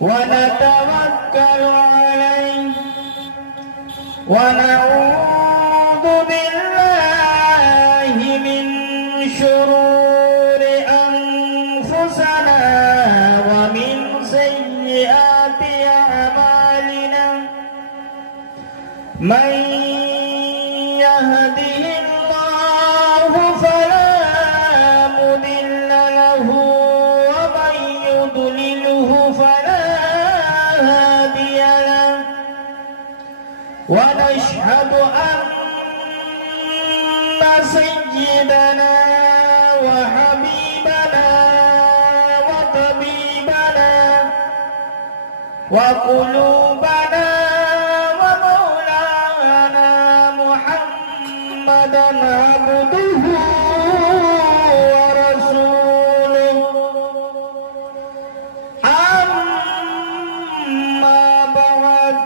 ونتوكل عليه ونعوذ بالله من شرور أنفسنا ومن سيئات أعمالنا من يهده الله فلا مضل له ومن يضلله فلا هادي له ونشهد أن سيدنا وحبيبنا وطبيبنا وقلوبنا ومولانا محمدا عبده ورسوله أما بعد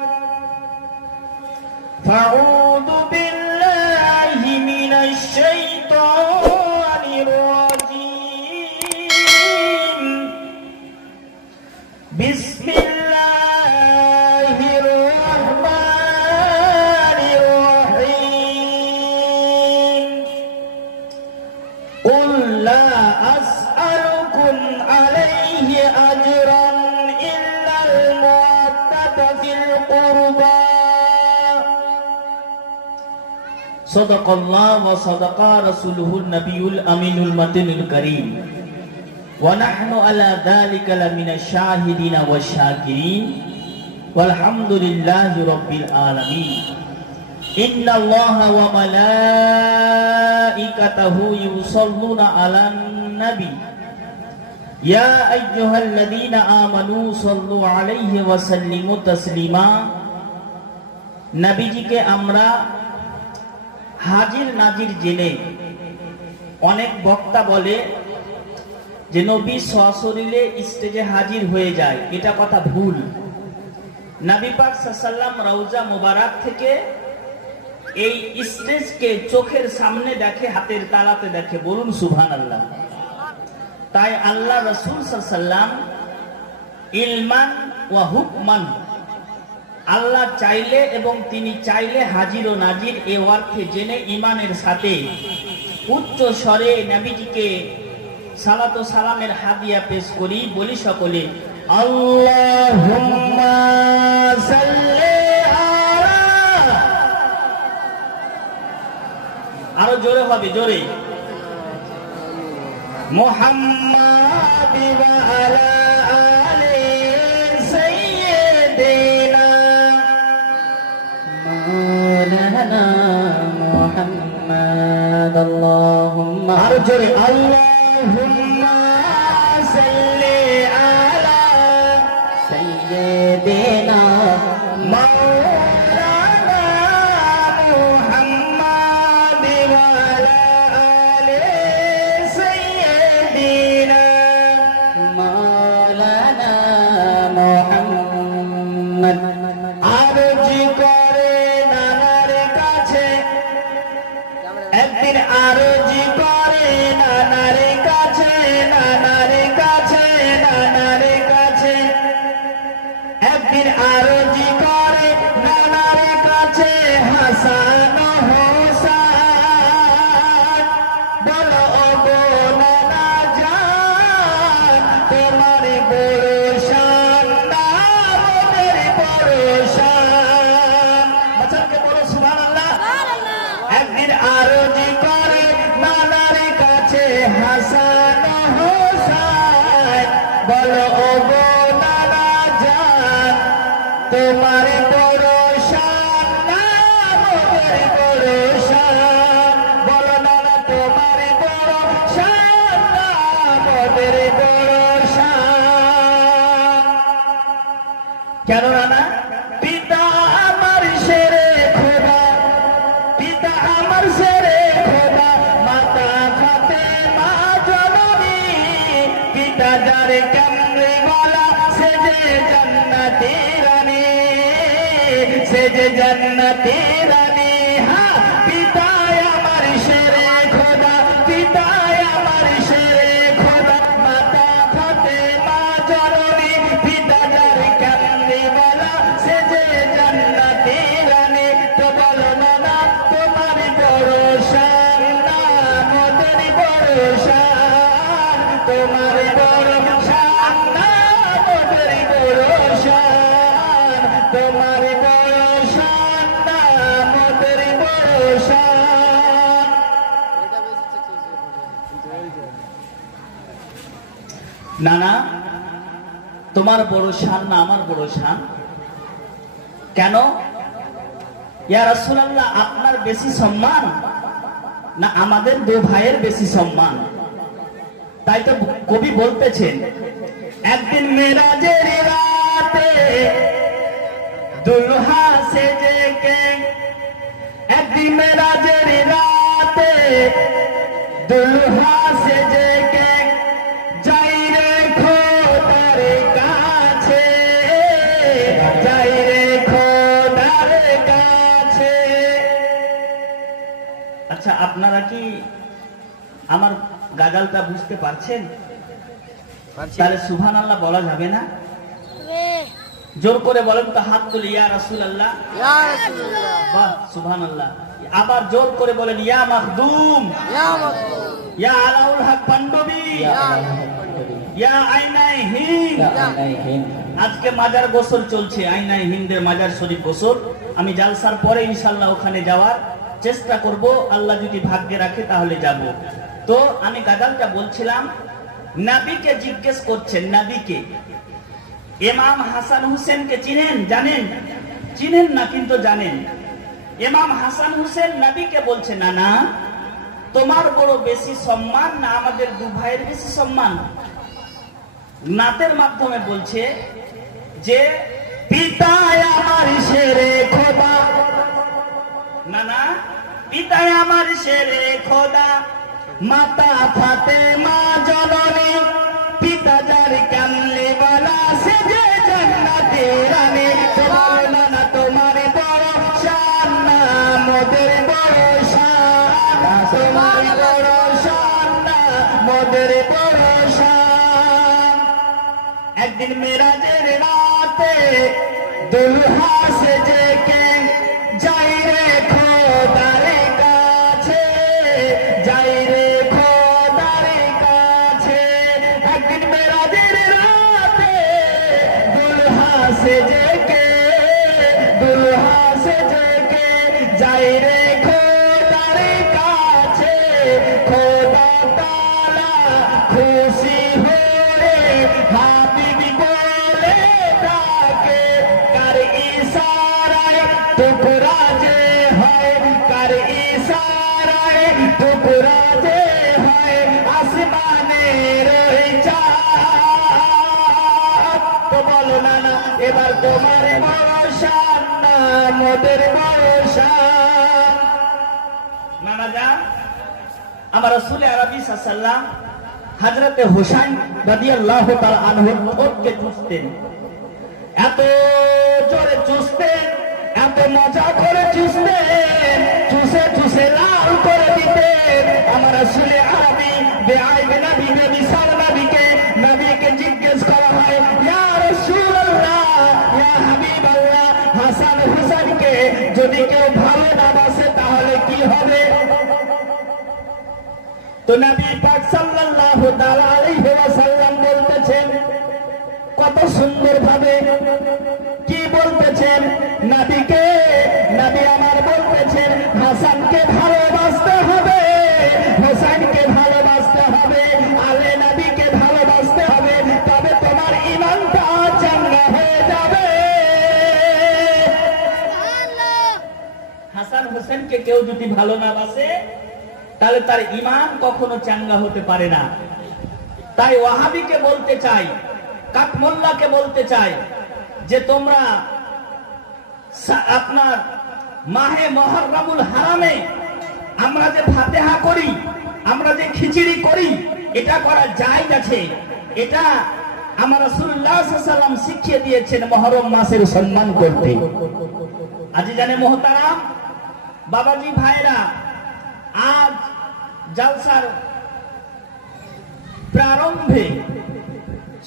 فأعوذ بالله من الشيطان الرجيم بسم الله الرحمن الرحيم قل لا أسألكم عليه أجرا إلا المودة في القربى صدق الله وصدق رسوله النبي الأمين المتين الكريم ونحن على ذلك لمن الشاهدين والشاكرين والحمد لله رب العالمين إن الله وملائكته يصلون على النبي يا أيها الذين آمنوا صلوا عليه وسلموا تسليما নবীজিকে আমরা হাজির নাজির জেনে অনেক বক্তা বলে যে নবী সশরীরে স্টেজে হাজির হয়ে যায়, এটা কথা ভুল। নবী পাক সাল্লাল্লাহু রওজা মুবারক থেকে এই স্টেজকে চোখের সামনে দেখে, হাতের তালাতে দেখে, বলুন সুবহানাল্লাহ। তাই আল্লাহ রাসূল সাল্লাল্লাহু ইলমান ওয়া হুকমান, আল্লাহ চাইলে এবং তিনি চাইলে হাজির ও নাজির এ অর্থে জেনে ইমানের সাথে উচ্চ স্বরে নবীজিকে সালাত ও সালামের হাদিয়া পেশ করি। বলি সকলে আল্লাহুম্মা সাল্লি আলা, আরো জোরে হবে, জোরে, মুহাম্মাদ ওয়া আলা আলি সাইয়্যিদিনা মাওলানা মুহাম্মাদ। আল্লাহুম্মা, আরো জোরে, আল্লাহুম্মা সাল্লি আলা সাইয়্যিদিনা মাওলানা মুহাম্মাদ ওয়া আলা আলি সাইয়্যিদিনা মাওলানা মুহাম্মাদ। আরজি করে নানার কাছে একদিন, আরজি করে নানার কাছে, নানার কাছে, নানার কাছে একদিন, আরজি করে নানার কাছে হাসান হোসেন, বলো ওগো নানা জান তোমার বড় শান না মোদের বড় শান। বাচ্চাকে বলো সুবহানাল্লাহ। একদিন আরজি করে নানার কাছে হাসান হোসেন, বলো ওগো নানা জান তোমার বড় শান না মোদের বড় শান, বলো নানা তোমার বড় শান না মোদের বড় শান। কেন নানা? পিতা আমার শেরে খোদা, পিতা আমার শেরে খোদা, মাতা ফাতেমা জননী, পিতা যারে কামলিওয়ালা সে যে জান্নাতি রানী, সে যে জান্নাতি রানী। হ্যাঁ, পিতা আমার শেরে খোদা, পিতা আমার শেরে খোদা, মাতা ফাতেমা জননী, পিতা যারে বড় শান না মোদের বড় শান, তোমার বড় শান না মোদের বড় শান। না না, তোমার বড় শান না আমার বড় শান। কেন? ইয়া রাসূলুল্লাহ, আপনার বেশি সম্মান না আমাদের দু ভাইয়ের বেশি সম্মান? তাই তো কবি বলতেছেন, একদিন মেরাজের রাতে দুলহা সেজে কে, একদিন মেরাজের রাতে দুলহা সেজে কে যাই রে খোদার কাছে, যাই রে খোদার কাছে। আচ্ছা, আপনারা কি আমার গাজালটা বুঝতে পারছেন? তাহলে সুবহানাল্লাহ বলা যাবে না? জোর করে বলেন তো, হাত তুলে ইয়া রাসূলুল্লাহ, ইয়া রাসূলুল্লাহ, বাহ সুবহানাল্লাহ। আবার জোর করে বলেন ইয়া মাখদুম, ইয়া মাখদুম, ইয়া আলাউল হক পান্ডবী, ইয়া আইনায়ে হিন্দ, ইয়া আইনায়ে হিন্দ। আজকে মাজার গোসল চলছে, আইনায়ে হিন্দের মাজার শরীফ গোসল। আমি জালসার পরে ইনশাআল্লাহ ওখানে যাওয়ার চেষ্টা করব, আল্লাহ যদি ভাগ্যে রাখে তাহলে যাব। তো আমি গাজালটা বলছিলাম, নবীকে জিজ্ঞেস করছেন, নবীকে। ইমাম হাসান হুসেনকে চিনেন? জানেন? চিনেন না কিন্তু জানেন। ইমাম হাসান হুসেন নবীকে বলছে, না না তোমার বড় বেশি সম্মান না আমাদের দু ভাইয়ের বেশি সম্মান? নাতের মাধ্যমে বলছে যে পিতায় আমার শেরে খোদা, না না পিতায় আমার শেরে খোদা, মাতা ফাতেমা জননী, পিতা যার কামলি বালা সে যে জান্নাতে রানী। তোমার না তোমার বড় শান না মোদের বড় শান, তোমার বড় শান না মোদের বড় শান। একদিন মেরাজের রাতে দুলহা সেজে কে যাই রে খোদার কাছে, যাই রে খোদার কাছে। একদিন মেরাজের রাতে দুলহা সেজে কে, দুলহা সেজে কে যাই রে খোদার কাছে। খোদা তাআলা খুশি হয়ে হাবিবি বলে ডাকে, কার ইশারায় টুকরা যে হয়, কার ইশারায় টুকরা যে হয় আসমানের ওই চাঁদ। তো বলো না না এবার তোমার বড় শান না মোদের বড় শান? নানা যান, আমার রাসূল আরবি সাল্লাল্লাহু আলাইহি ওয়াসাল্লাম হযরতে হুসাইন রাদিয়াল্লাহু তাআলা আনহুর ঠোঁটকে চুষতেন, এত জোরে চুষতেন, এত মজা করে চুষতেন, চুষে চুষে লাল করে দিতেন। আমার রাসূল আরবি বেআইব নবী, বিশাল নবীকে, নবীকে জিজ্ঞেস করা হয়, ইয়া রাসূলুল্লাহ, ইয়া হাবিবাল্লাহ, হাসান হুসাইনকে যদি কেউ ভালো না বাসে তাহলে কি হবে? তো নবী পাক সাল্লাল্লাহু তাআলা আলাইহি ওয়াসাল্লাম বলতেছেন কত সুন্দর ভাবে, কি বলতেছেন নবীকে? নবী আমার বলতেছেন হাসানকে ভালোবাসতে হবে, হোসেনকে ভালোবাসতে হবে, আলে নবীকে ভালোবাসতে হবে, তবে তোমার ঈমানটা চাঙ্গা হয়ে যাবে। হাসান হোসেনকে কেউ যদি ভালো না বাসে তাহলে তার ঈমান কখনো চাঙ্গা হতে পারে না। তাই ওয়াহাবিকে বলতে চাই, কাঠমোল্লাকে বলতে চাই যে তোমরা আপনার মাহে মুহররমুল হারামে আমরা যে ফাতিহা করি, আমরা যে খিচুড়ি করি, এটা করা জায়েজ আছে। এটা আমার রাসূলুল্লাহ সাল্লাল্লাহু আলাইহি ওয়াসাল্লাম শিখিয়ে দিয়েছেন মুহররম মাসের সম্মান করতে। আজিজানে মুহতারাম, বাবাজি ভাইরা, আজ জালসার প্রারম্ভে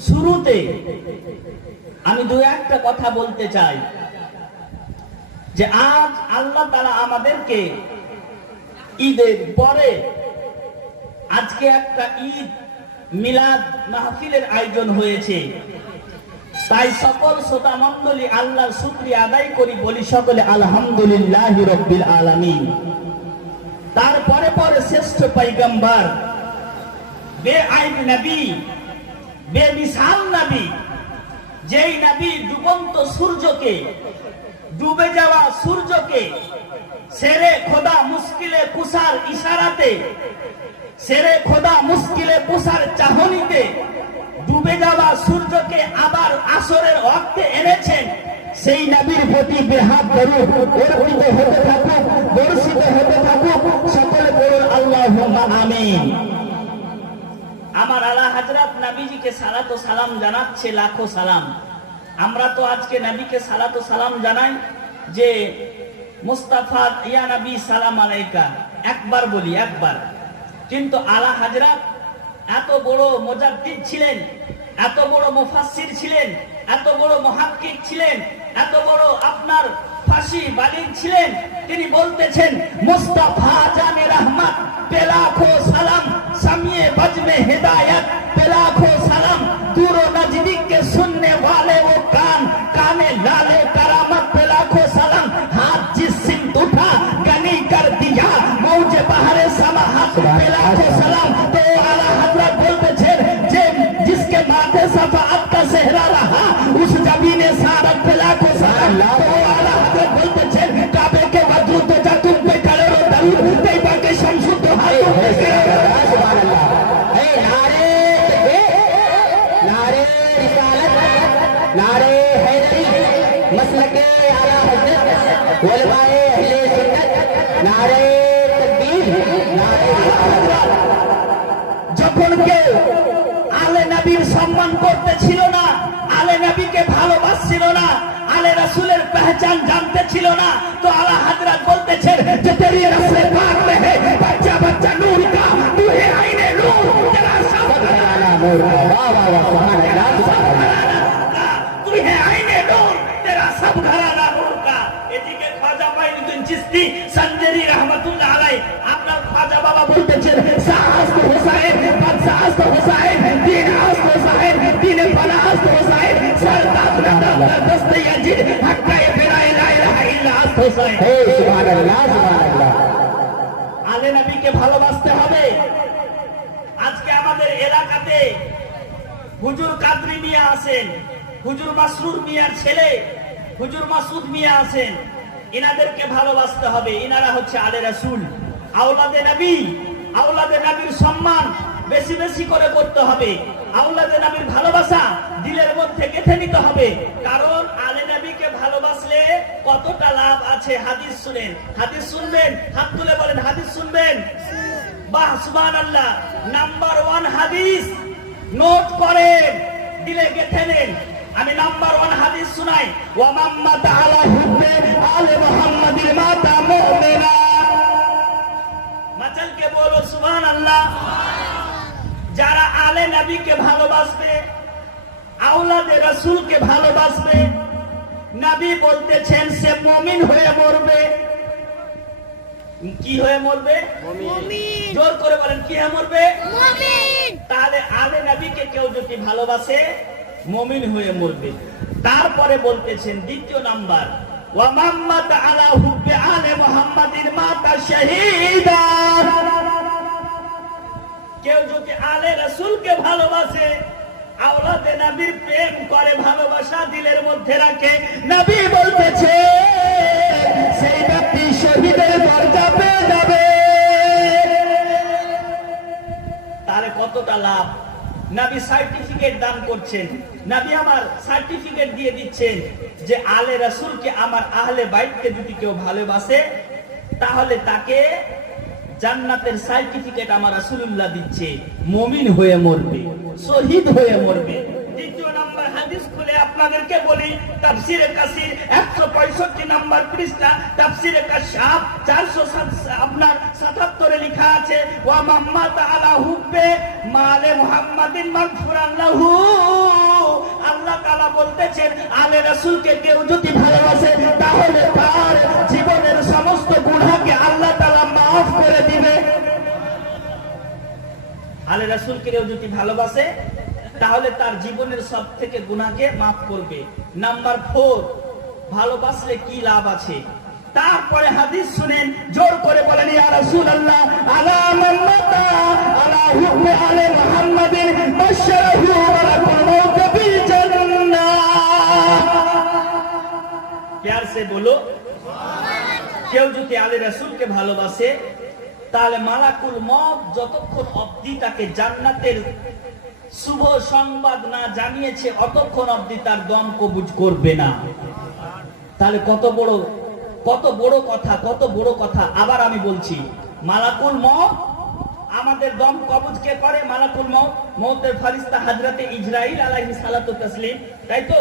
শুরুতে আমি দু একটা কথা বলতে চাই যে আজ আল্লাহ তাআলা আমাদেরকে ঈদের পরে আজকে একটা ঈদ মিলাদ মাহফিলের আয়োজন হয়েছে। তাই সকল শ্রোতা মণ্ডলী আল্লাহর শুকরিয়া আদায় করি, বলি সকলে আলহামদুলিল্লাহি রাব্বিল আলামিন। তারপরে পরে শ্রেষ্ঠ পয়গম্বর, বেআইব নবী, বেমিসাল নবী, যেই নবী ডুবন্ত সূর্যকে, ডুবে যাওয়া সূর্যকে সেরে খোদা মুশকিলে কুসার ইশারাতে, সেরে খোদা মুশকিলে কুসার চাহনিতে ডুবে যাওয়া সূর্যকে আবার আসরের ওয়াক্তে এনেছেন, সেই নবীর প্রতি বেহাত দরুদ অর্পিত হতে থাকুক, বর্ষিত হতে থাকুক। সকলে বলুন আল্লাহুম্মা আমিন। আমার আলা হযরত নবীজিকে সালাত ও সালাম জানাচ্ছে, লাখো সালাম। আমরা তো আজকে নবীকে সালাত ও সালাম জানাই যে মুস্তাফা ইয়া নবী সালাম আলাইকা, একবার বলি, একবার। কিন্তু আলা হযরত এত বড় মুজাদ্দিদ ছিলেন, এত বড় মুফাসসির ছিলেন, এত বড় মুহাক্কিক ছিলেন, এত বড় আপনার ফাসি বালিগ ছিলেন। তিনি বলতেছেন মুস্তাফা জানে রহমত पे लाखों सलाम, समिए बज में हिदायत पे लाखों सलाम, दूर नजदीक के सुनने वाले वो कान, काने लाले करामत पे लाखों सलाम, हाथ जिस सिमत उठा गनी कर दिया मौजे बहरे समाहत पे लाखों सलाम। तो आला हजरत बोलते थे जे जिसके माथे सफाअत का सेहरा रहा उस जबीने सारत पे लाखों सलाम। तो आला हजरत बोलते थे काबे के वजू तो जा तुम पे खड़े रो दरूद तैयबा के शमसु तो हाय सुभान अल्लाह। ए नारे नारे रिसालत, नारे हैदरी, मसलके आला हजरत, उलमाए अहले सुन्नत, नारे तकबीर, नारे रिसालत। যখন কেউ আলে নবীর সম্মান করতে ছিল না, আলে নবীকে ভালোবাসছিল না, আলে রাসূলের পহচান জানতে ছিল না, তো আলা হযরত বলতেছেন যে তেরি রসে পাক में है बच्चा बच्चा नूर का, तू है आईने नूर, तेरा सब घराना नूर का। वाह वाह वाह सुभान अल्लाह, तू है आईने नूर, तेरा सब घराना नूर का। এদিকে খাজা মাইনুদ্দিন চিশতি সঞ্জরি রহমাতুল্লাহ আলাইহি আপনার খাজা বাবা বলতেছেন সাহাস তো হুসাইন, সাহাস তো হুসাইন, দিন আস তো হুসাইন, দিন ফলা আস তো হুসাইন, সরদার দস্তে ইয়াজিদ হক্কা বিলা ইলাহা ইল্লা আস তো হুসাইন। হে সুবহানাল্লাহ সুবহানাল্লাহ। আলে নবীকে ভালোবাসতে হবে। আজকে আমাদের এলাকাতে হুজুর কাদরি মিয়া আছেন, হুজুর মাসরুর মিয়ার ছেলে হুজুর মাসুদ মিয়া আছেন, ইনাদেরকে ভালোবাসতে হবে। ইনারা হচ্ছে আলে রাসূল, আওলাদে নবী। আওলাদে নবীর সম্মান বেশি বেশি করে করতে হবে। আওলাদে নবীর ভালোবাসা দিলের মধ্যে গেঁথে নিতে হবে। কারণ আলে নবীকে ভালোবাসলে কতটা লাভ আছে। হাদিস শুনেন, হাদিস শুনবেন, হাত তুলে বলেন হাদিস শুনবেন। বাহ সুবহানাল্লাহ। নাম্বার 1 হাদিস নোট করেন, দিলে গেঁথে নেন। আমি নাম্বার 1 হাদিস শুনাই। ওয়া মাম্মাত আলা হুব্বে আলে মুহাম্মাদিল মাতা মুমিনা। মাচলকে বলো সুবহানাল্লাহ। যারা আলে নবীকে ভালোবাসবে, আওলাদে রাসূলকে ভালোবাসবে, নবী বলতেছেন সে মুমিন হয়ে মরবে। কি হয়ে মরবে? মুমিন। জোর করে বলেন কি হয়ে মরবে? মুমিন। তাহলে আলে নবীকে কেউ যদি ভালোবাসে মুমিন হয়ে মরবে। তারপরে বলতেছেন দ্বিতীয় নাম্বার ওয়া মাম্মাত আলা হুব্বি আলে মুহাম্মাদিন মাতা শাহীদা। কেউ যদি আলে রাসূলকে ভালোবাসে, আওলাদে নবীর প্রেম করে, ভালোবাসা দিলের মধ্যে রাখে, নবী বলতেছে সেই ব্যক্তি শহীদের দরজা পেয়ে যাবে। তাহলে কতটা লাভ। নবী সার্টিফিকেট দান করছেন, নবী আমার সার্টিফিকেট দিয়ে দিচ্ছেন যে আলে রাসূলকে আমার আহলে বাইতকে যদি কেউ ভালোবাসে তাহলে তাকে জান্নাতের সার্টিফিকেট আমার রাসূলুল্লাহ দিচ্ছে, মুমিন হয়ে মরবে, শহীদ হয়ে মরবে। দ্বিতীয় নাম্বার হাদিস খুলে আপনাদেরকে বলি, তাফসীরে কাসির 165 নাম্বার পৃষ্ঠা, তাফসীরে কাশাফ 477 এ লেখা আছে ওয়া মাম্মাত আলা হুব্বে মালে মুহাম্মাদিন মাগফুরান লাহু। আল্লাহ তাআলা বলতেছেন আলে রাসূলকে কেউ যদি ভালোবাসে তাহলে তার জীবনের সমস্ত গুনাহকে আল্লাহ তাআলা maaf করে দিবে। আলে রাসূলকে যদি ভালোবাসে তাহলে তার জীবনের সব থেকে গুনাহকে মাফ করবে। নাম্বার 4, ভালোবাসলে কি লাভ আছে? তারপরে হাদিস শুনেন, জোর করে বলেন ইয়া রাসূলুল্লাহ আলা মান মাতা আলা হুব্বি আলে মুহাম্মাদিন বাশশারাহু ওয়া লাকুল মাউত বিল জান্নাহ। প্যার সে বলো কেউ যদি আলে রাসূলকে ভালোবাসে তাহলে মালাকুল মউত যতক্ষণ অবধি তাকে জান্নাতের শুভ সংবাদ না জানিয়েছে অতক্ষণ অবধি তার দম কবুজ করবে না। তাহলে কত বড় কথা, কত বড় কথা। আবার আমি বলছি, মালাকুল মউত আমাদের দম কবুজ কে করে? মালাকুল মউত, মউতের ফেরেশতা হযরতে ইসরাইল আলাইহিস সালাতু তাসলিম, তাই তো?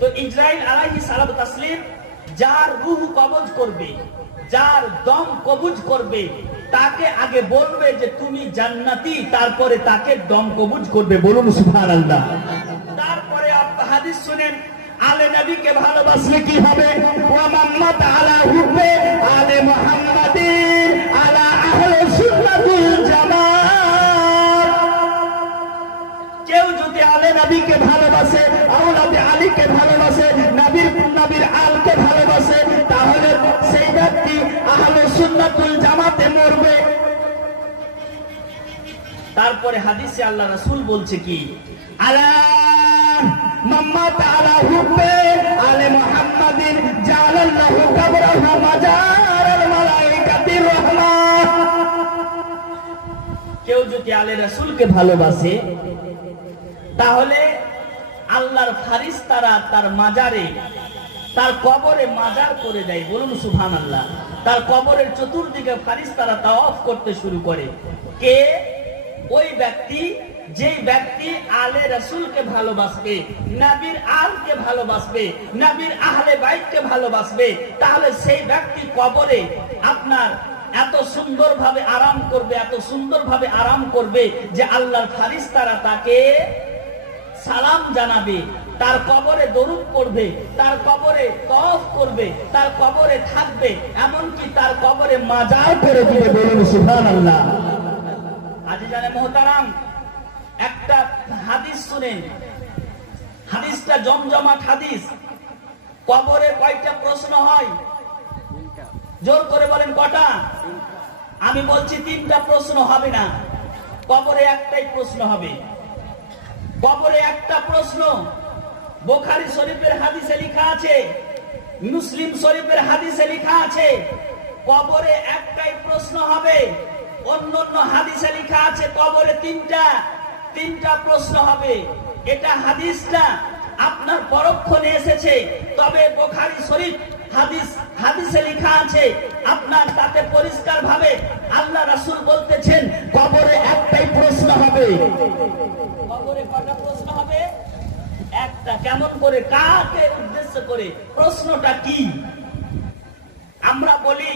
তো ইসরাইল আলাইহিস সালাতু তাসলিম যার রূহ কবজ করবে, যার দম কবুজ করবে, তাকে আগে বলবে যে তুমি জান্নাতি, তারপরে তাকে দম কবুজ করবে। বলুন সুবহানাল্লাহ। তারপরে হাদিস শুনেন, আলে নবীকে ভালোবাসলে কি হবে? ওয়া মাম্মাত আলা হুব্বে আলে মুহাম্মাদিন আলা আহলে সুন্নাতুল জামাত। কেউ যদি আলে নবীকে ভালোবাসে, আওলাদে আলীকে ভালোবাসে, নবীর আলকে ভালোবাসে, তাহলে সেই ব্যক্তি আহলে সুন্নাতুল জামাতে মরবে। তারপরে হাদিসে আল্লাহ রাসূল বলছে কি? আলা মাম্মাত আলা হুব্বে আলে মুহাম্মাদিন জালাল্লাহু কবরাহু মাজারাল মালাইকাতির রাহমাহ। কেউ যদি আলে রাসূলকে ভালোবাসে তাহলে আল্লাহর ফেরেশতারা তার মাজারে, তার কবরে মাজার করে দেয়। বলুন সুবহানাল্লাহ। তার কবরের চতুর্দিকে ফেরেশতারা তাওয়াফ করতে শুরু করে। কে? ওই ব্যক্তি যেই ব্যক্তি আলে রাসূলকে ভালোবাসবে, নবীর আলকে ভালোবাসবে, নবীর আহলে বাইতকে ভালোবাসবে, তাহলে সেই ব্যক্তি কবরে আপনার এত সুন্দরভাবে আরাম করবে, এত সুন্দরভাবে আরাম করবে যে আল্লাহর ফেরেশতারা তাকে সালাম জানাবে, তার কবরে দরুদ পড়বে, তার কবরে তওয়াফ করবে, তার কবরে থাকবে, এমনকি তার কবরে মাজার করে দিবে। বলুন সুবহানাল্লাহ। আজিজানে মুহতারাম, একটা হাদিস শুনেন, হাদিসটা জমজমাট হাদিস। কবরে কয়টা প্রশ্ন হয়? জোর করে বলেন কটা? আমি বলছি 3টা প্রশ্ন হবে না, কবরে একটাই প্রশ্ন হবে। কবরে একটা প্রশ্ন। বুখারী শরীফের হাদিসে লেখা আছে, মুসলিম শরীফের হাদিসে লেখা আছে, কবরে একটাই প্রশ্ন হবে। অন্যান্য হাদিসে লেখা আছে কবরে তিনটা প্রশ্ন হবে। এটা হাদিসটা আপনার পরক্ষণে এসেছে, তবে বুখারী শরীফ হাদিসে লেখা আছে আপনার, তাতে পরিষ্কার ভাবে আল্লাহ রাসূল বলতেছেন কবরে একটাই প্রশ্ন হবে। কবরে কয়টা প্রশ্ন হবে? একটা। কেমন করে? কাকে উদ্দেশ্য করে? প্রশ্নটা কি? আমরা বলি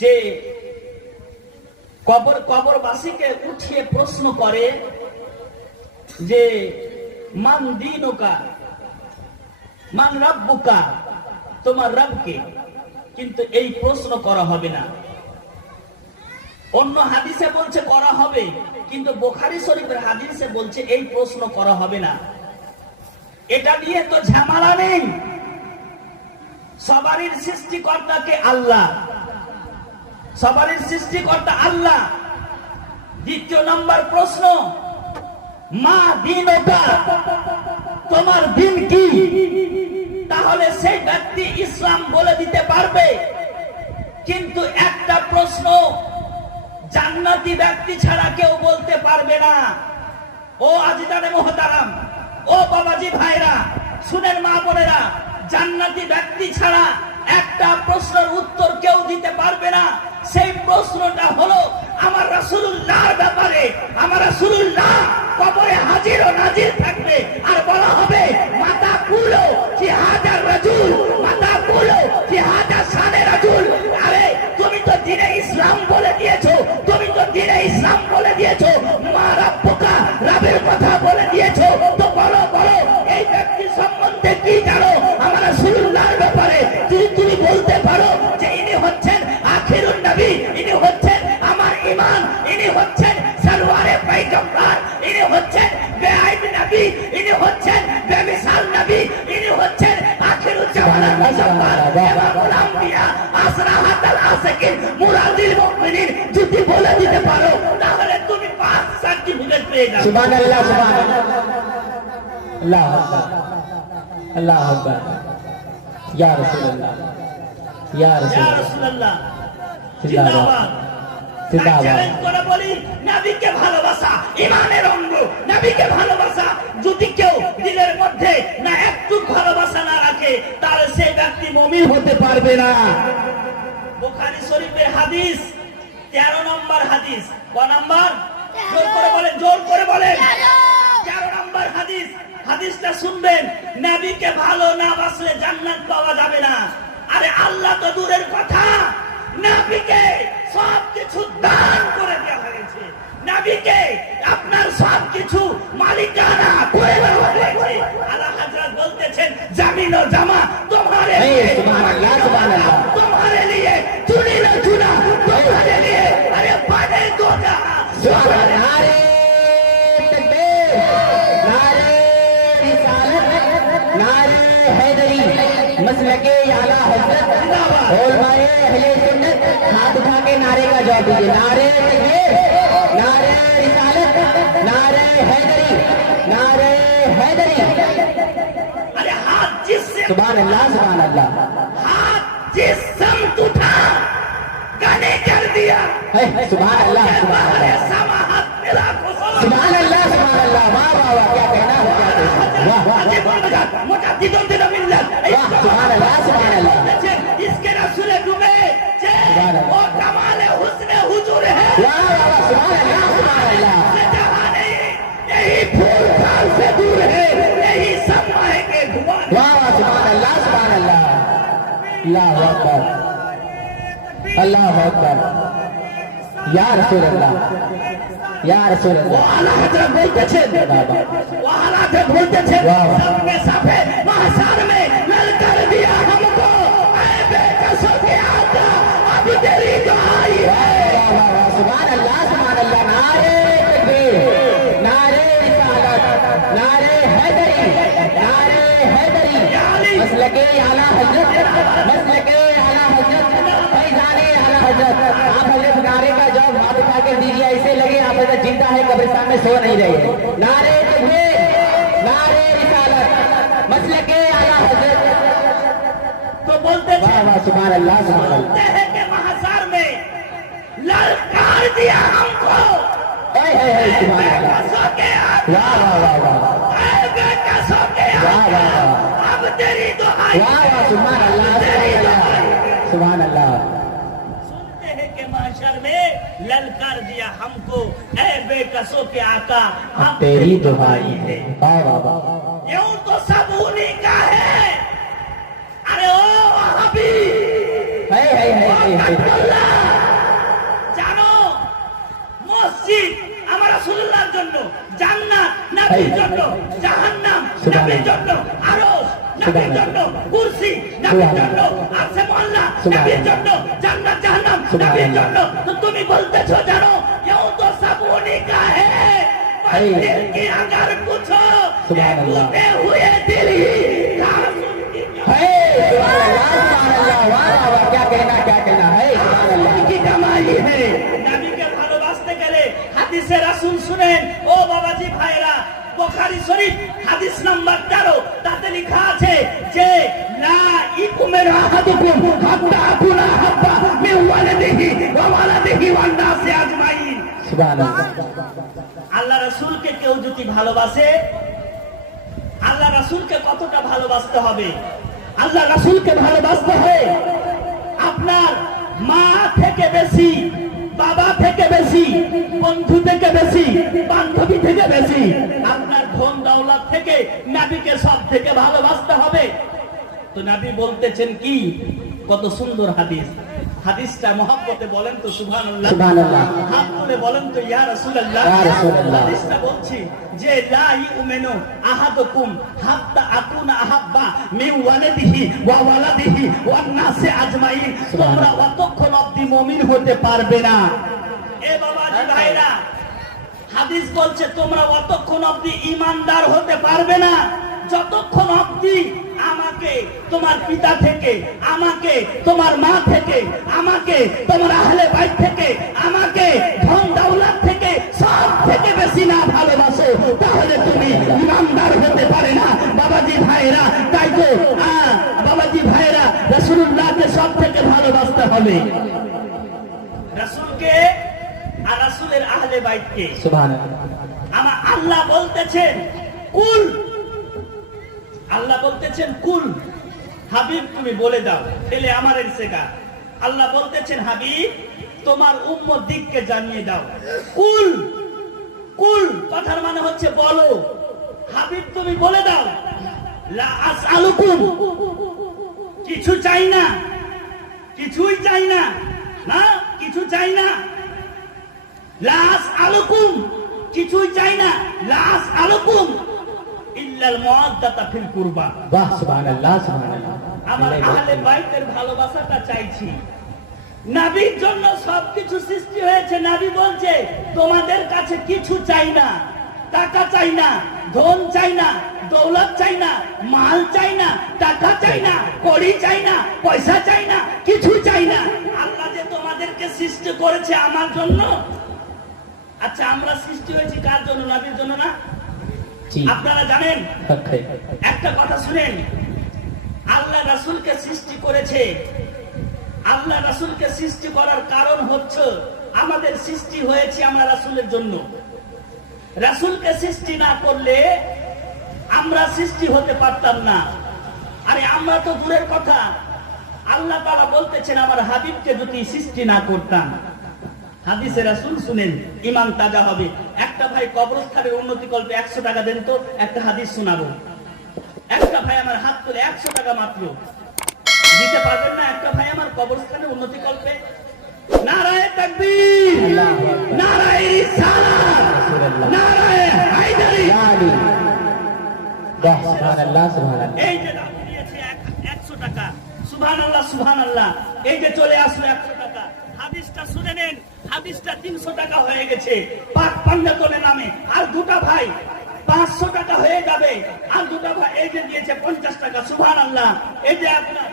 যে কবরবাসীকে উঠিয়ে প্রশ্ন করে যে মান দীনুকা, মান রাব্বুকা, তোমার রবকে। কিন্তু এই প্রশ্ন করা হবে না। অন্য হাদিসে বলছে করা হবে, কিন্তু বুখারী শরীফের হাদিসে বলছে এই প্রশ্ন করা হবে না। এটা নিয়ে তো ঝামেলা নেই। সবারই সৃষ্টিকর্তাকে আল্লাহ, সবারই সৃষ্টিকর্তা আল্লাহ। দ্বিতীয় নম্বর প্রশ্ন, মা দীনুকা, তোমার দিন কি? তাহলে সেই ব্যক্তি ইসলাম বলে দিতে পারবে। কিন্তু একটা প্রশ্ন জান্নাতি ব্যক্তি ছাড়া কেউ বলতে পারবে না। ও আজিজানে মুহতারাম, ও বাবাজি ভাইরা, শুনেন মা বোনেরা, জান্নাতি ব্যক্তি ছাড়া একটা প্রশ্নের উত্তর কেউ দিতে পারবে না। সেই প্রশ্নটা হলো আমার রাসূলুল্লাহর ব্যাপারে। আমার রাসূলুল্লাহ কবরে হাজির ও নাজির থাকবে, আর বলা হবে মাতা কুলো কি হাজার রাজুল, মাতা কুলো কি হাজার শানে রাজুল। আরে তুমি তো দ্বীনে ইসলাম বলে দিয়েছো, তুমি তো দ্বীনে ইসলাম বলে দিয়েছো, মা রাব্বুকা, রবের কথা বলে দিয়েছো, তো বলো বলো এই ব্যক্তি সম্বন্ধে কি জানো আমার রাসূলুল্লাহর ব্যাপারে? তুমি বলতে পারো যে ইনি হচ্ছেন আখিরুন নবী, ইনি হচ্ছেন আমার ঈমান, ইনি হচ্ছেন সরওয়ারে নবী, ইনি হচ্ছেন বেমিসাল নবী, ইনি হচ্ছেন আখিরুজ জামানার মুজাম্মাল ইমামুল আম্বিয়া আসরাহাতুল আসিকিন মুরাদিল মুমিনিন। যদি বলে দিতে পারো তাহলে তুমি 5 সার্টিফিকেট পেয়ে যাবে। সুবহানাল্লাহ, সুবহানাল্লাহ, আল্লাহু আকবার, আল্লাহু আকবার, ইয়া রাসূলুল্লাহ, ইয়া রাসূলুল্লাহ জিন্দাবাদ। চ্যালেঞ্জ করে বলি, নবীকে ভালোবাসা ইমানের অঙ্গ। নবীকে ভালোবাসা যদি কেউ দিলের মধ্যে না একটু ভালোবাসা না রাখে তাহলে সেই ব্যক্তি মুমিন হতে পারবে না। বুখারী শরীফের হাদিস 13 নম্বর হাদিস। ক নম্বর? জোর করে বলেন, জোর করে বলেন। 13 নম্বর হাদিস। হাদিসটা শুনবেন। নবীকে ভালো না বাসলে জান্নাত পাওয়া যাবে না। আরে আল্লাহ তো দূরের কথা, নবীকে সবকিছু দান করে দেওয়া হয়েছে। নবীকে আপনার সবকিছু মালিকানা করে দেওয়া হয়েছে। আল্লাহ হযরত বলতেছেন, জমিন ও জামা তোমারে লিয়ে, সুবহানাল্লাহ, সুবহানাল্লাহ, তোমারে লিয়ে, চুনি না চুনা তোমারে লিয়ে, আরে বানে দোজা সুবহানাল্লাহ। নারে তাকবীর, নারে रिसालत, नारे हैदरी, मसलके आला हजरत, उलमाए अहले सुन्नत, हाथ उठा के नारे का जवाब दीजिए। नारे तकबीर, नारे रिसालत, नारे हैदरी, नारे हैदरी। अरे हाथ जिससे, सुभान अल्लाह, सुभान अल्लाह, हाथ जिस समत उठा गाने कर दिया। सुभान अल्लाह, सुभान अल्लाह, समाहत मिला को सुभान अल्लाह, सुभान अल्लाह, वाह वाह वाह, क्या कहना है, क्या कहना है, वाह वाह वाह, मुजाद्दिदों से मिल्लत, वाह, सुभान अल्लाह, सुभान अल्लाह, इसके रसूल डूबे वो कमाल हुस्न हुजूर है। वाह वाह वाह, सुभान अल्लाह, सुभान अल्लाह, यही फूल फाल से दूर है, यही समा है के धुआं। वाह वाह, सुभान अल्लाह, सुभान अल्लाह, अल्लाहु अकबर, अल्लाहु अकबर, या रसूल अल्लाह, या रसूल वो अल्लाह। आला हजरत बोलते थे, वो आला हजरत बोलते थे, सबके साफे महशर में ललकार दिया हमको, ऐ बेकसों के आका अब तेरी दुआई है। वाह वाह वाह, सुभान अल्लाह, सुभान अल्लाह, नारे तकबीर, नारे रिसालत, नारे हैदरी, नारे हैदरी, मसलके आला हजरत, मसलके आला हजरत, फैजाने आला हजरत। आप हजरत नारे का जवाब हाथ उठा के दीजिए, ऐसे लगे आप हजरत जिंदा है, कब्रिस्तान में सो नहीं रहे। नारे तकबीर, नारे रिसालत, मसलके आला हजरत। तो बोलते थे, वाह वाह, सुभान अल्लाह, सुभान अल्लाह, बोलते हैं कि महशर में ललकार दिया हमको, हाय हाय हाय, सुभान अल्लाह, बेकसों के आका, वाह वाह वाह वाह, ऐ बेकसों के वाह आका वाह वाह, अब तेरी दुआई वाह वाह, सुभान अल्लाह, सुभान अल्लाह, सुभान अल्लाह। सुनते हैं कि महशर में ललकार दिया हमको, ऐ बेकसों के आका हम तेरी दुहाई है। वाह वाह वाह, यूं तो सब उन्हीं का है। अरे ओ वहाबी, हाय हाय हाय हाय हाय, জানো মসজিদ আমার রাসূলুল্লাহর জন্য, জান্নাত নবীর জন্য, জাহান্নাম নবীর জন্য, আরশ নবীর জন্য, কুরসি নবীর জন্য, আরশে মোল্লা নবীর জন্য, জান্নাত জাহান্নাম নবীর জন্য। তো তুমি বলতেছো জানো यूं तो सब उन्हीं का है, पर दिल की अगर पूछो टूटे हुए दिल ही खास उनकी हाय, सुभान अल्लाह, सुभान अल्लाह, वाह वाह वाह, क्या कहना, क्या कहना है, सुभान अल्लाह। की कमाई है। नबीके ভালোবাসতে গেলে হাদিসে রাসূল শুনেন। ও বাবাজি ভাইরা, বুখারী শরীফ হাদিস নাম্বার 13 তাতে লেখা আছে যে লা ইকুমিরু আহাদুকুম হাত্তা আকুনা হাব্বা মিন ওয়ালাদিহি ওয়া ওয়ালাদিহি ওয়ান নাসি আজমাইন। सुभान अल्लाह, আল্লাহ রাসূলকে কেউ যদি ভালোবাসে, আল্লাহ রাসূলকে কতটা ভালোবাসতে হবে? আল্লাহ রাসূলকে ভালোবাসতে হয় আপনার মা থেকে বেশি, বাবা থেকে বেশি, বন্ধু থেকে বেশি, বান্ধবী থেকে বেশি, আপনার ধন দৌলত থেকে নবীকে সব থেকে ভালোবাসতে হবে। তো নবী বলতেছেন কি, কত সুন্দর হাদিস। হাদিসটা মহব্বতে বলেন তো সুবহানাল্লাহ, সুবহানাল্লাহ, হাত তুলে বলেন তো ইয়া রাসূলুল্লাহ। ইয়া রাসূলুল্লাহ। হাদিসটা বলছি যে লা ইউমিনু আহাদুকুম হাত্তা আকুনা আহাব্বা মিন ওয়ালাদিহি ওয়া ওয়ালাদিহি ওয়ান নাসি আজমাইন। তোমরা অতক্ষণ অবধি মুমিন হতে পারবে না। এ বাবাজি ভাইরা, হাদিস বলছে তোমরা অতক্ষণ অবধি ঈমানদার হতে পারবে না যতক্ষণ অবধি আমাকে তোমার পিতা থেকে, আমাকে তোমার মা থেকে, আমাকে তোমার আহলে বাইত থেকে, আমাকে ধন দৌলত থেকে সব থেকে বেশি না ভালোবাসো, তাহলে তুমি ঈমানদার হতে পারে না। বাবাজি ভাইরা, তাই তো বাবাজি ভাইরা, রাসূলুল্লাহকে সব থেকে ভালোবাসতে হবে, রাসূলকে আর রাসূলের আহলে বাইতকে। সুবহানাল্লাহ। আমার আল্লাহ বলতেছেন কুল, আল্লাহ বলতেছেন কুল, হাবিব তুমি বলে দাও, ছেলে আমার শেখা। আল্লাহ বলতেছেন হাবিব তোমার উম্মত দিককে জানিয়ে দাও। কুল, কুল কথার মানে হচ্ছে বলো, হাবিব তুমি বলে দাও, লা আসআলুকুম, কিছু চাই না, কিছুই চাই না, না কিছু চাই না, লা আসআলুকুম, কিছুই চাই না, লা আসআলুকুম ইল্লাল মুআদ্দাতা ফিল কুরবা। বাহ, সুবহানাল্লাহ, সুবহানাল্লাহ। আমার আহলে বাইতের ভালোবাসাটা চাইছি। নবীর জন্য সবকিছু সৃষ্টি হয়েছে। নবী বলছে তোমাদের কাছে কিছু চাই না, টাকা চাই না, ধন চাই না, দৌলত চাই না, মাল চাই না, টাকা চাই না, কড়ি চাই না, পয়সা চাই না, কিছু চাই না। আল্লাহ যে তোমাদেরকে সৃষ্টি করেছে আমার জন্য। আচ্ছা আমরা সৃষ্টি হয়েছি কার জন্য? নবীর জন্য না? আপনারা জানেন একটা কথা শুনেন, আল্লাহ রাসূলকে সৃষ্টি করেছে। আল্লাহ রাসূলকে সৃষ্টি করার কারণ হচ্ছে আমাদের সৃষ্টি হয়েছে আমরা রাসূলের জন্য। রাসূলকে সৃষ্টি না করলে আমরা সৃষ্টি হতে পারতাম না। আরে আমরা তো দূরের কথা, আল্লাহ তাআলা বলতেছেন আমার হাবিবকে যদি সৃষ্টি না করতাম। হাদিসে রাসূল শুনেন, ঈমান তাজা হবে। একটা ভাই কবরস্থানের উন্নতি কল্পে 100 টাকা দেন তো, একটা হাদিস শোনাবো। একটা ভাই আমার হাত তুলে 100 টাকা মাত্র দিতে পারবেন না? একটা ভাই আমার কবরস্থানের উন্নতি কল্পে। নারায়ে তাকবীর, নারায়ে রিসালাত, নারায়ে হায়দারি। বাহ, সুবহানাল্লাহ, সুবহানাল্লাহ। এই যে দাম দিয়েছে 100 টাকা, সুবহানাল্লাহ, সুবহানাল্লাহ। এই যে চলে আসলো 100 টাকা। হাদিসটা শুনে নেন, হাদিসটা 300 টাকা হয়ে গেছে পাক পাঞ্জাতনের নামে। আর দুটা ভাই 500 টাকা হয়ে যাবে। আর দুটা ভাই এই যে দিয়েছে 50 টাকা, সুবহানাল্লাহ। এই যে আপনার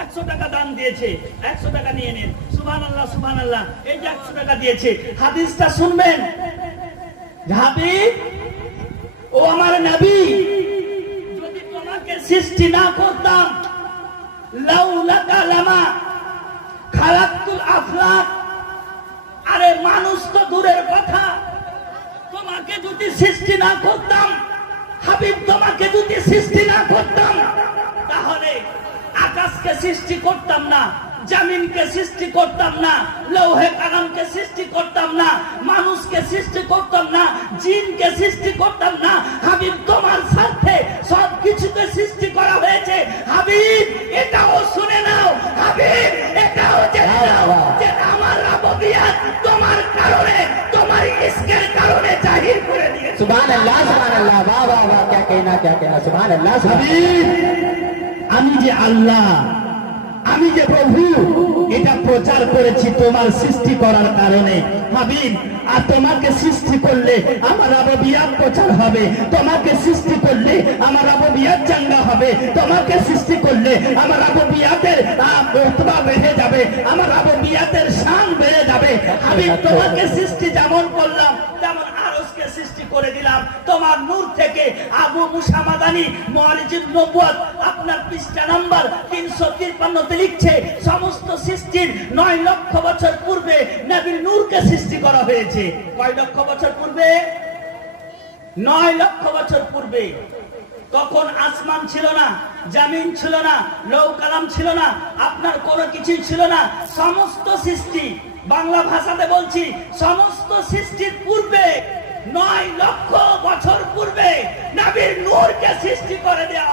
100 টাকা দান দিয়েছে, 100 টাকা নিয়ে নেন, সুবহানাল্লাহ, সুবহানাল্লাহ। এই যে 100 টাকা দিয়েছে। হাদিসটা শুনবেন, হাবিব ও আমার নবী, যদি তোমাকে সৃষ্টি না করতাম, লাউলাকা লামা খালাকতুল আফলাক, আরে মানুষ তো দূরের কথা, তোমাকে যদি সৃষ্টি না করতাম, হাবিব তোমাকে যদি সৃষ্টি না করতাম, তাহলে আকাশকে সৃষ্টি করতাম না, জমিনকে সৃষ্টি করতাম না, লৌহে কালামকে সৃষ্টি করতাম না, মানুষকে সৃষ্টি করতাম না, জিনকে সৃষ্টি করতাম না। হাবিব তোমার সাথে সব কিছুকে সৃষ্টি করা হয়েছে। হাবিব এটাও শুনে নাও, হাবিব এটাও জেনে নাও যে আমার রাব্বিয়াত তোমার কারণে, তোমার ইশকের কারণে জাহির করে দিয়েছে। সুবহানাল্লাহ, সুবহানাল্লাহ। বাহ, বাহ, বাহ। क्या कहना, क्या कहना। সুবহানাল্লাহ, হাবিব আমি যে আল্লাহ, আমি যে প্রভু, এটা প্রচার করেছি তোমার সৃষ্টি করার কারণে। হাবিব আর তোমাকে সৃষ্টি করলে আমার রাব্বিয়াত প্রচার হবে, তোমাকে সৃষ্টি করলে আমার রাব্বিয়াত চাঙ্গা হবে, তোমাকে সৃষ্টি করলে আমার রাব্বিয়াতের রতবা বেড়ে যাবে, আমার রাব্বিয়াতের শান বেড়ে যাবে। হাবিব তোমাকে সৃষ্টি যেমন করলাম তেমন আরশকে সৃষ্টি করে দিলাম তোমার নূর থেকে। আবু মুসা মাদানী মুআরিজুন নবুয়ত আপনার পৃষ্ঠা নাম্বার 353 তে লিখছে সমস্ত সৃষ্টির 9 লক্ষ বছর পূর্বে নবীর নূরকে সৃষ্টি করা হয়েছে। কয় লক্ষ বছর পূর্বে? 9 লক্ষ বছর পূর্বে। তখন আসমান ছিল না, জমিন ছিল না, লৌহ কালাম ছিল না, আপনার কোনো কিছুই ছিল না। সমস্ত সৃষ্টি, বাংলা ভাষাতে বলছি, সমস্ত সৃষ্টির পূর্বে 9 লক্ষ বছর পূর্বে নবীর নূরকে সৃষ্টি করে দেয়া